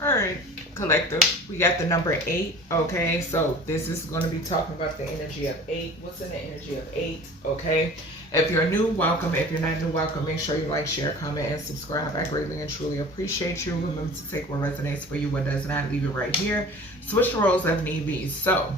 All right, collective. We got the number 8. Okay, so this is going to be talking about the energy of 8. What's in the energy of 8? Okay. If you're new, welcome. If you're not new, welcome. Make sure you like, share, comment, and subscribe. I greatly and truly appreciate you. Remember to take what resonates for you, what does not. Leave it right here. Switch the roles if need be. So,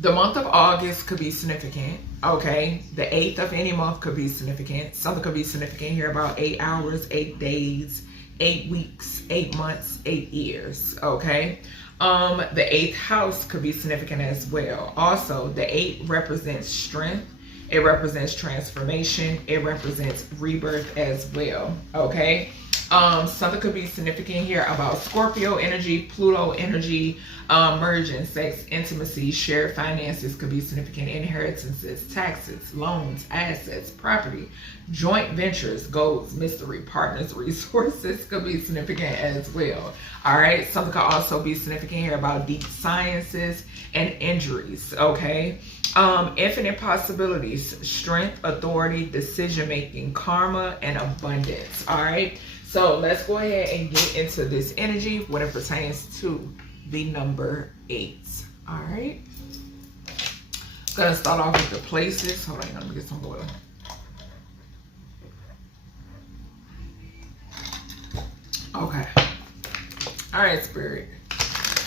the month of August could be significant. Okay. The 8th of any month could be significant. Something could be significant here about 8 hours, 8 days, 8 weeks, 8 months, 8 years. Okay. The 8th house could be significant as well. Also, the 8 represents strength. It represents transformation. It represents rebirth as well. Okay. Something could be significant here about Scorpio energy, Pluto energy, merging, sex, intimacy, shared finances could be significant, inheritances, taxes, loans, assets, property, joint ventures, goals, mystery, partners, resources could be significant as well. All right. Something could also be significant here about deep sciences and injuries. Okay. Infinite possibilities, strength, authority, decision-making, karma, and abundance. All right. So let's go ahead and get into this energy when it pertains to the number 8. All right. Gonna start off with the places. Hold on, let me get some water. Okay. All right, Spirit.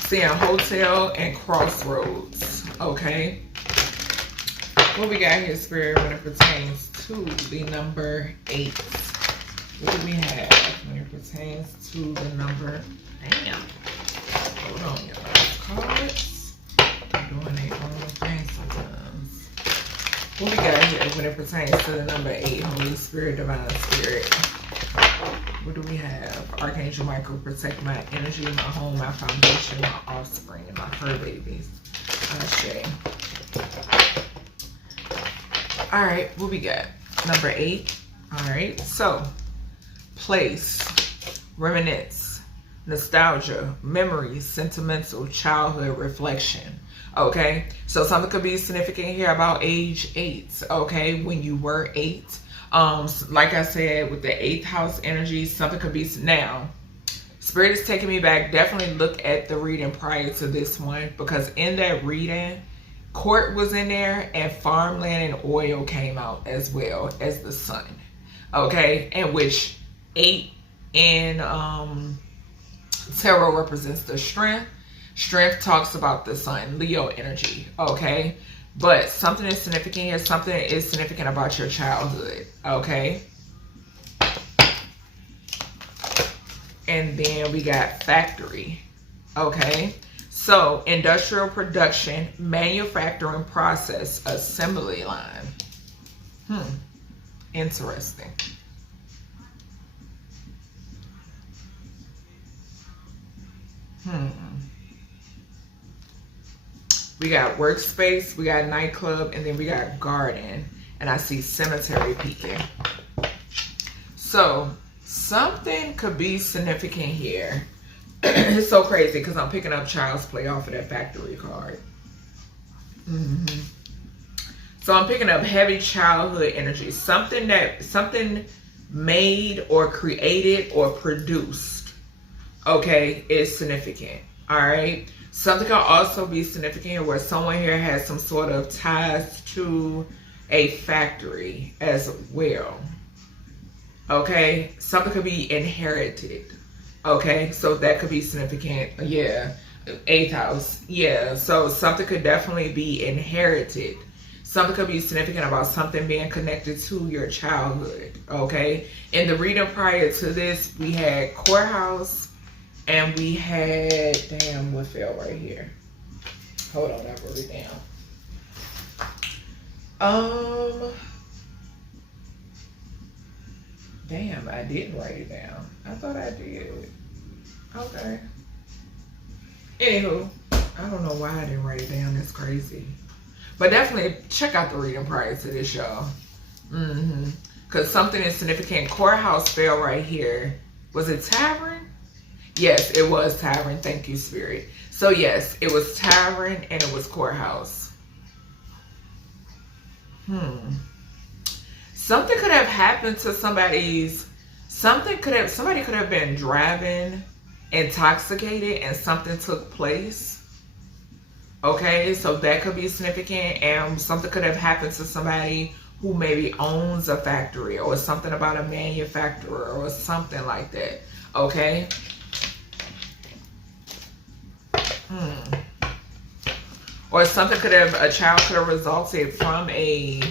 Seeing hotel and crossroads. Okay. What we got here, Spirit, when it pertains to the number 8? What do we have when it pertains to the number? Damn. Hold on, y'all. Cards. I'm doing their own thing sometimes. What we got here when it pertains to the number 8? Holy Spirit, Divine Spirit. What do we have? Archangel Michael, protect my energy, my home, my foundation, my offspring, and my fur babies. Ashe. All right, what we got? Number 8. All right, so place, reminisce, nostalgia, memories, sentimental, childhood, reflection. Okay, so something could be significant here about age 8. Okay, when you were 8. Like I said, with the 8th house energy, something could be now. Spirit is taking me back. Definitely look at the reading prior to this one, because in that reading, court was in there and farmland and oil came out as well as the sun. Okay, and which 8 in tarot represents the strength. Strength talks about the sun, Leo energy. Okay, but something is significant here. Something is significant about your childhood. Okay, and then we got factory. Okay, so industrial production, manufacturing process, assembly line. Interesting. We got workspace, we got nightclub, and then we got garden. And I see cemetery peeking. So something could be significant here. It's so crazy because I'm picking up child's play off of that factory card. So I'm picking up heavy childhood energy. Something made or created or produced, okay, is significant. All right. Something can also be significant here where someone here has some sort of ties to a factory as well. Okay. Something could be inherited. Okay. So that could be significant. Yeah. 8th house. Yeah. So something could definitely be inherited. Something could be significant about something being connected to your childhood. Okay. In the reading prior to this, we had courthouse. And we had, damn, what fell right here? Hold on, I wrote it down. Damn, I didn't write it down. I thought I did. Okay. Anywho, I don't know why I didn't write it down. That's crazy. But definitely check out the reading prior to this, y'all. Because something is significant. Courthouse fell right here. Was it tavern? Yes, it was tavern. Thank you, Spirit. So yes, it was tavern and it was courthouse. Something could have happened to somebody could have been driving intoxicated and something took place. Okay, so that could be significant, and something could have happened to somebody who maybe owns a factory, or something about a manufacturer or something like that. Okay. Or something could have, a child could have resulted from maybe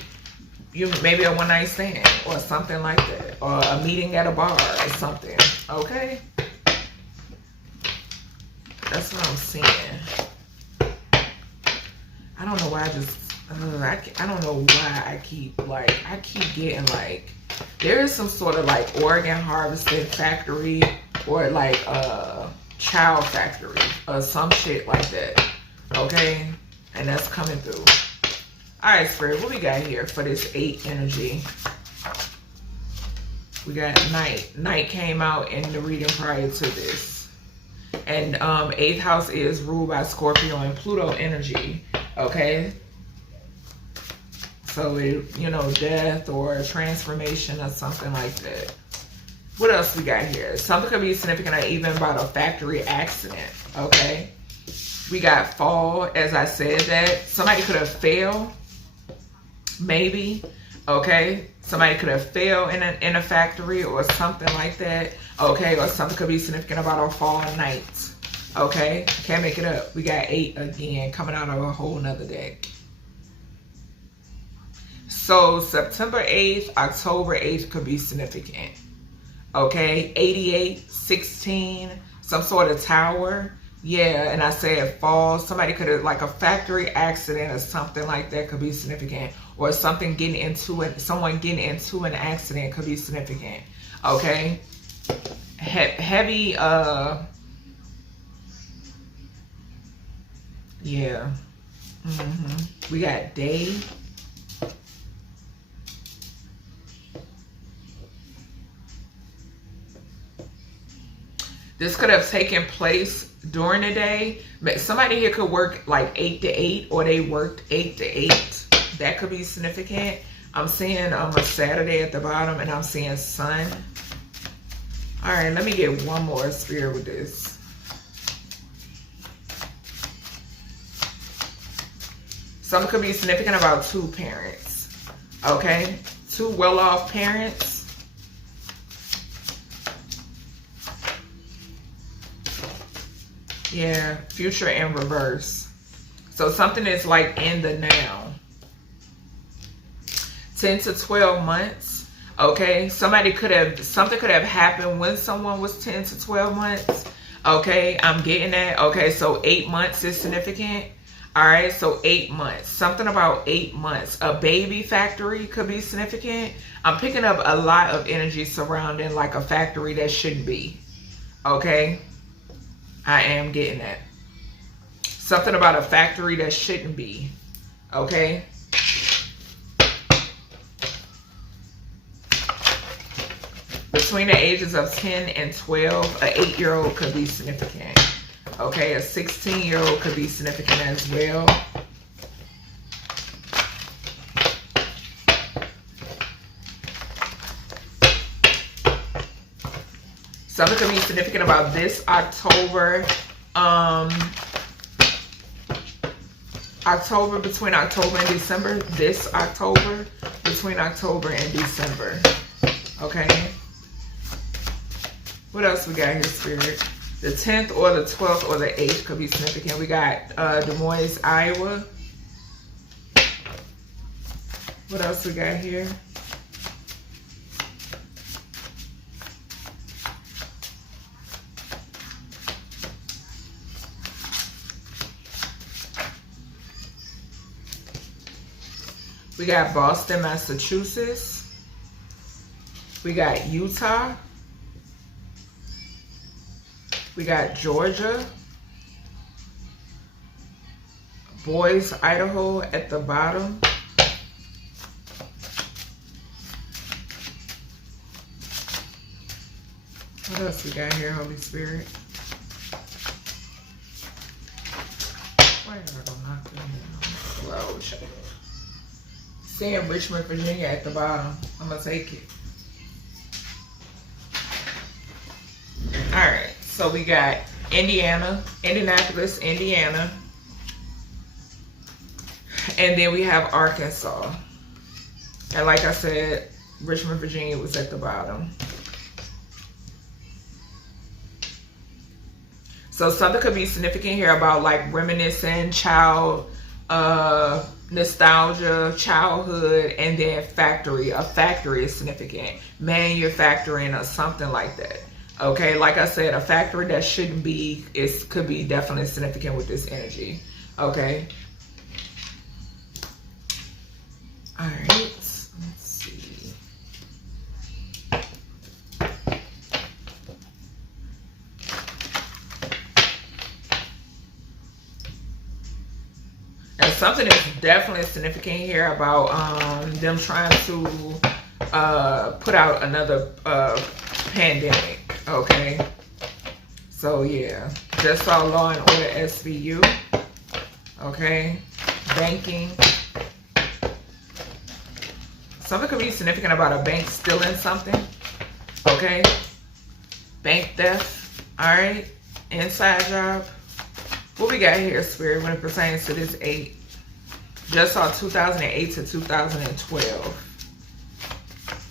a one-night stand or something like that, or a meeting at a bar or something. Okay, that's what I'm seeing. I don't know why I don't know why I keep getting like, there is some sort of like organ harvesting factory, or like a child factory or some shit like that. Okay, and that's coming through. All right, Spirit, what we got here for this 8 energy? We got Night. Night came out in the reading prior to this. And 8th house is ruled by Scorpio and Pluto energy. Okay. So, death or transformation or something like that. What else we got here? Something could be significant, or even about a factory accident. Okay. We got fall, as I said that. Somebody could have failed. Maybe. Okay. Somebody could have failed in a factory or something like that. Okay. Or something could be significant about a fall night. Okay. Can't make it up. We got 8 again coming out of a whole nother deck. So September 8th, October 8th could be significant. Okay. 88, 16, some sort of tower. Yeah, and I said fall. Somebody could have, like a factory accident or something like that could be significant. Or something getting into it, someone getting into an accident could be significant. Okay. Heavy, yeah. We got day. This could have taken place during the day. Somebody here could work like 8 to 8, or they worked 8 to 8. That could be significant. I'm seeing a Saturday at the bottom, and I'm seeing sun. All right, let me get one more, Spirit, with this. Something could be significant about 2 parents. Okay, 2 well-off parents. Yeah, future in reverse. So something is like in the now. 10 to 12 months. Okay, something could have happened when someone was 10 to 12 months. Okay, I'm getting that. Okay, so 8 months is significant. All right, so 8 months. Something about 8 months. A baby factory could be significant. I'm picking up a lot of energy surrounding like a factory that shouldn't be. Okay, I am getting that. Something about a factory that shouldn't be. Okay. Between the ages of 10 and 12, an 8-year-old could be significant. Okay, a 16-year-old could be significant as well. Something could be significant about this October. Between October and December. This October, between October and December. Okay. What else we got here, Spirit? The 10th or the 12th or the 8th could be significant. We got Des Moines, Iowa. What else we got here? We got Boston, Massachusetts. We got Utah. We got Georgia. Boise, Idaho at the bottom. What else we got here, Holy Spirit? Why did I go knock them down? Well, shut up. Seeing Richmond, Virginia at the bottom. I'm going to take it. Alright. So we got Indianapolis, Indiana. And then we have Arkansas. And like I said, Richmond, Virginia was at the bottom. So something could be significant here about like reminiscing, child, nostalgia, childhood, and then factory. A factory is significant. Manufacturing or something like that. Okay, like I said, a factory that shouldn't be, could be definitely significant with this energy. Okay. All right, let's see. And something is definitely significant here about them trying to put out another pandemic. Okay, so yeah, just saw Law and Order SVU. Okay, banking. Something could be significant about a bank stealing something. Okay, bank theft. All right, inside job. What we got here, Spirit, when it pertains to this 8? Just saw 2008 to 2012.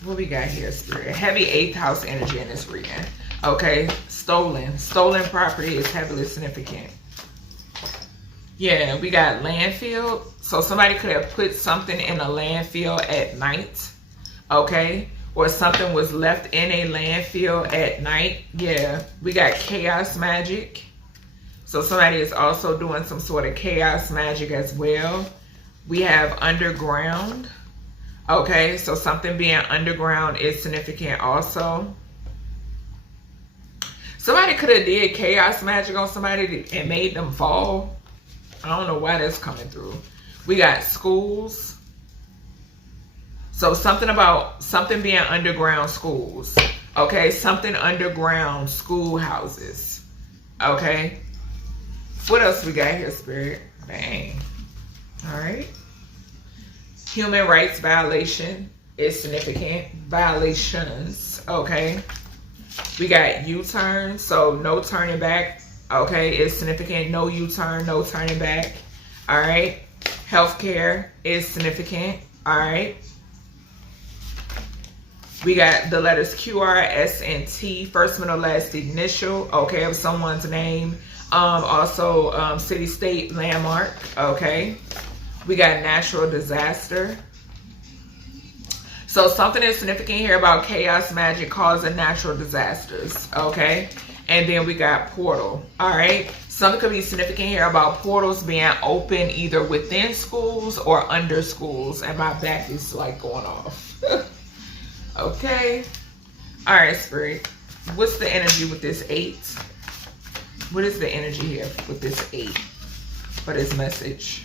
What we got here, Spirit? Heavy 8th house energy in this reading. Okay, stolen property is heavily significant. Yeah, we got landfill. So somebody could have put something in a landfill at night. Okay, or something was left in a landfill at night. Yeah, we got chaos magic. So somebody is also doing some sort of chaos magic as well. We have underground. Okay, so something being underground is significant also. Somebody could have did chaos magic on somebody and made them fall. I don't know why that's coming through. We got schools. So something about something being underground schools. Okay, something underground schoolhouses. Okay. What else we got here, Spirit? Bang. All right. Human rights violation is significant. Violations. Okay. We got U-turn. So no turning back. Okay, it's significant. No U-turn, no turning back. All right. Healthcare is significant. All right. We got the letters QR, S, and T. First, middle, last initial. Okay, of someone's name. Also, city, state, landmark. Okay. We got natural disaster. So something is significant here about chaos magic causing natural disasters. Okay. And then we got portal. All right. Something could be significant here about portals being open either within schools or under schools. And my back is like going off. Okay. All right, Spirit. What's the energy with this 8? What is the energy here with this 8 for this message?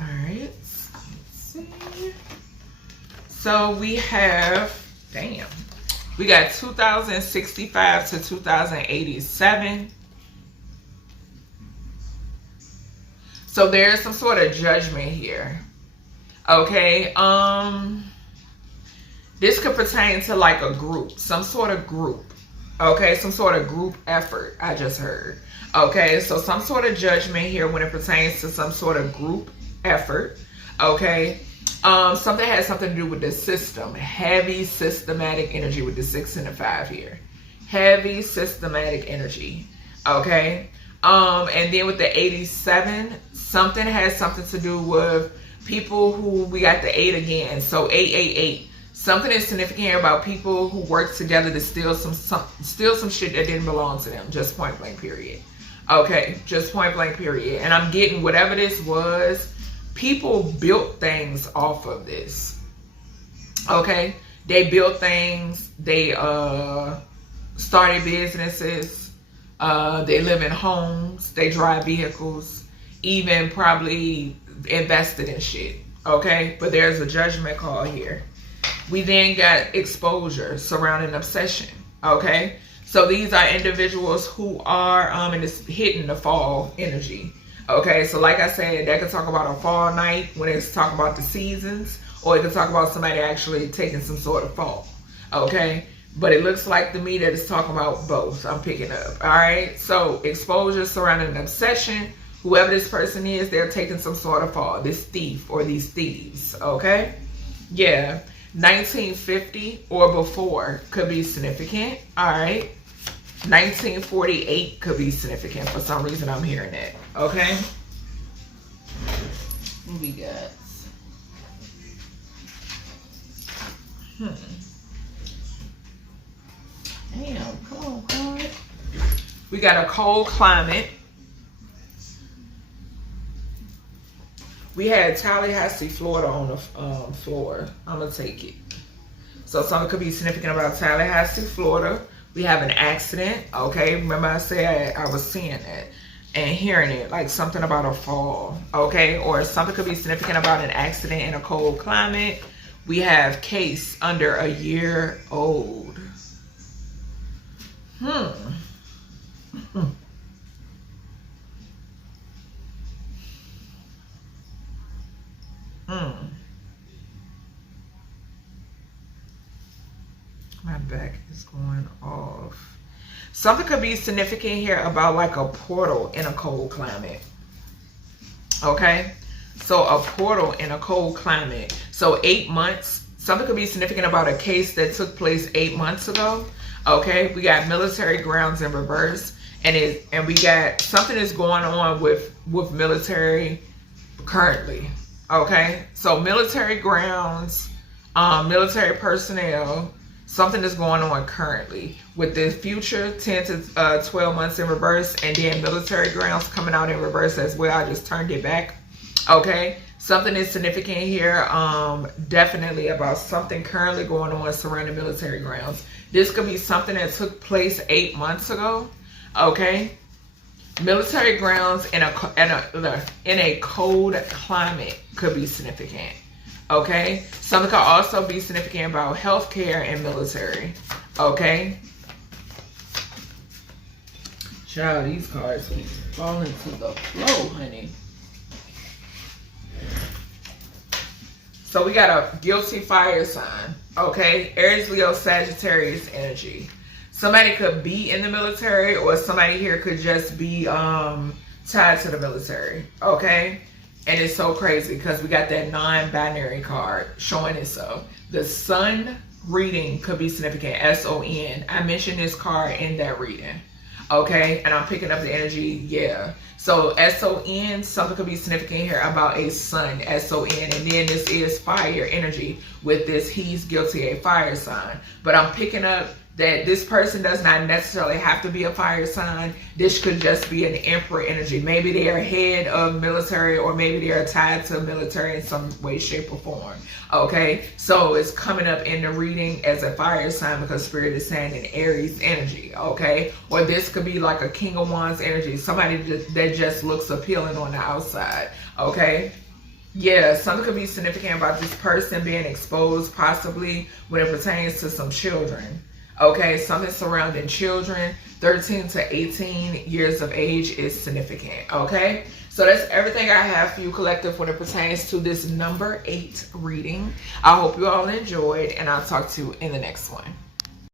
All right. Let's see. So we have, damn. We got 2065 to 2087. So there's some sort of judgment here. Okay. This could pertain to like a group, some sort of group. Okay, some sort of group effort, I just heard. Okay, so some sort of judgment here when it pertains to some sort of group effort. Okay. Something has something to do with the system. Heavy systematic energy with the 6 and the 5 here. Heavy systematic energy. Okay. And then with the 87, something has something to do with people who, we got the 8 again. So 888. Something is significant here about people who work together to steal some shit that didn't belong to them. Just point blank period. Okay. Just point blank period. And I'm getting whatever this was. People built things off of this. Okay. They built things. They started businesses. They live in homes. They drive vehicles. Even probably invested in shit. Okay. But there's a judgment call here. We then got exposure surrounding obsession. Okay. So these are individuals who are in this hitting the fall energy. Okay, so like I said, that could talk about a fall night when it's talking about the seasons, or it could talk about somebody actually taking some sort of fall. Okay, but it looks like to me that it's talking about both. I'm picking up. All right. So exposure surrounding an obsession. Whoever this person is, they're taking some sort of fall. This thief or these thieves. Okay. Yeah. 1950 or before could be significant. All right. 1948 could be significant. For some reason, I'm hearing that. Okay. What we got? Damn, come on, God. We got a cold climate. We had Tallahassee, Florida on the floor. I'm going to take it. So something could be significant about Tallahassee, Florida. We have an accident. Okay, remember I said I was seeing that and hearing it, like something about a fall. Okay, or something could be significant about an accident in a cold climate. We have case under a year old. My back is going off. Something could be significant here about like a portal in a cold climate. Okay. So a portal in a cold climate. So 8 months. Something could be significant about a case that took place 8 months ago. Okay. We got military grounds in reverse. And we got something is going on with military currently. Okay. So military grounds, military personnel, something is going on currently with the future 10 to 12 months in reverse, and then military grounds coming out in reverse as well. I just turned it back. Okay, something is significant here. Definitely about something currently going on surrounding military grounds. This could be something that took place 8 months ago. Okay, military grounds in a cold climate could be significant. Okay, something could also be significant about healthcare and military. Okay, child, these cards keep falling to the floor, honey. So we got a guilty fire sign. Okay, Aries, Leo, Sagittarius energy. Somebody could be in the military, or somebody here could just be tied to the military. Okay. And it's so crazy because we got that non-binary card showing it so. The sun reading could be significant. S-O-N. I mentioned this card in that reading. Okay. And I'm picking up the energy. Yeah. So S-O-N, something could be significant here about a sun. S-O-N. And then this is fire energy with this he's guilty, a fire sign. But I'm picking up that this person does not necessarily have to be a fire sign. This could just be an emperor energy. Maybe they are head of military, or maybe they are tied to military in some way, shape, or form. Okay, so it's coming up in the reading as a fire sign because Spirit is saying an Aries energy. Okay, or this could be like a King of Wands energy. Somebody that just looks appealing on the outside. Okay. Yeah, something could be significant about this person being exposed, possibly when it pertains to some children. Okay, something surrounding children, 13 to 18 years of age is significant. Okay, so that's everything I have for you, collective, when it pertains to this number 8 reading. I hope you all enjoyed, and I'll talk to you in the next one.